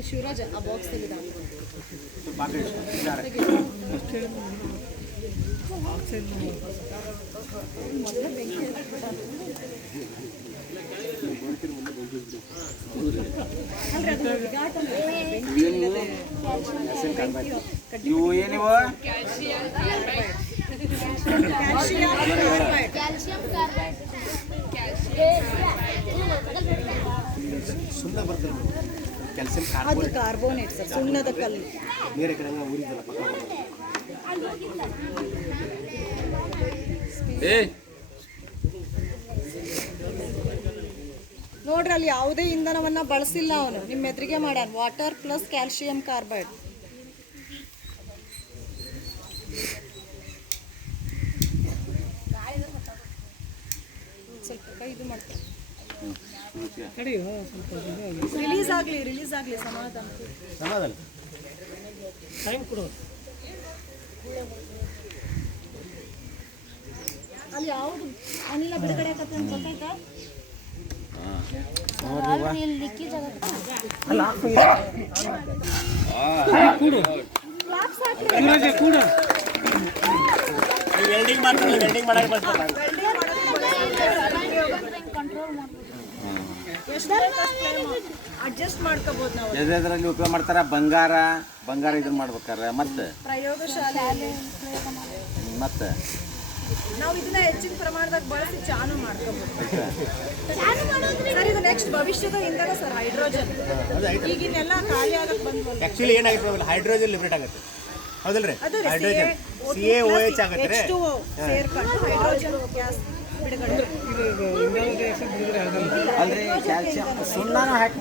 ಶಿವರಾಜ ಆ ಬಾಕ್ಸ್ ತೆಗೆದ ಇವು ಏನಿವ ಸುಣ್ಣ ಬರ್ತದೆ ಕ್ಯಾಲ್ಸಿಯಂ ಅದು ಕಾರ್ಬೋನೇಟ್ ಸರ್ ಸುಣ್ಣದ ಕಲ್ಲು ಬೇರೆ ಕಡೆ ಊರಿದ್ದಲ್ಲ ನೋಡ್ರಿ ಅಲ್ಲಿ ಯಾವುದೇ ಇಂಧನವನ್ನ ಬಳಸಿಲ್ಲ ಅವನು ನಿಮ್ಮ ಎದುರಿಗೆ ಮಾಡ್ಯಾನ ವಾಟರ್ ಪ್ಲಸ್ ಕ್ಯಾಲ್ಸಿಯಂ ಕಾರ್ಬೈಡ್ ಸ್ವಲ್ಪ ಕೈ ಇದು ಮಾಡ್ತಾರೆ ರಿಲೀಸ್ ಆಗಲಿ ಸಮಾಧಾನ ಟೈಮ್ ಕೊಡು ಅಲ್ಲಿ ಯಾವುದು ಅನಿಲ ಬಿಡುಗಡೆ ಆಗತ್ತೆ ಅಂತ ಗೊತ್ತಾಯ್ತಾ ವೆಲ್ಡಿಂಗ್ ಮಾಡ್ತೀನಿ ವೆಲ್ಡಿಂಗ್ ಮಾಡಕ್ಕೆ ಬರ್ತಾರೆ ಅಡ್ಜಸ್ಟ್ ಮಾಡ್ಕೋಬಹುದು ನಾವು ಎದ್ರಲ್ಲಿ ಉಪಯೋಗ ಮಾಡ್ತಾರ ಬಂಗಾರ ಇದನ್ನ ಮಾಡ್ಬೇಕಾರ ಮತ್ತೆ ಪ್ರಯೋಗಶಾಲೆ ಮತ್ತೆ ನಾವು ಇದನ್ನ ಹೆಚ್ಚಿನ ಪ್ರಮಾಣದಾಗ ಬಳಸಿ ಚಾನು ಮಾಡ್ಕೋಬಹುದು ಸರ್ ಇದು ನೆಕ್ಸ್ಟ್ ಭವಿಷ್ಯದ ಇಂಧನ ಸರ್ ಹೈಡ್ರೋಜನ್ ಈಗಿನೆಲ್ಲ ಖಾಲಿ ಆಗಕ್ಕೆ ಬಂದ್ವಲ್ಲ ಆಕ್ಚುಲಿ ಏನಾಗುತ್ತೆ ಹೈಡ್ರೋಜನ್ ಲಿಬ್ರೇಟ್ ಆಗುತ್ತೆ ಹೌದಲ್ರಿ ಹೈಡ್ರೋಜನ್ CaOH ಆಗುತ್ತೆ ಸೇರ್ಕೊಂಡು ಹೈಡ್ರೋಜನ್ ಗ್ಯಾಸ್ ಬಿಡುಗಡೆ ಇದು ಇಂಧನ ಡೈಆಕ್ಸೈಡ್ ಬಿಡುಗಡೆ ಆಗಲ್ಲ ಅಲ್ರಿ ಕ್ಯಾಲ್ಸಿಯಂ ಸುಣ್ಣನ ಹ್ಯಾಕ್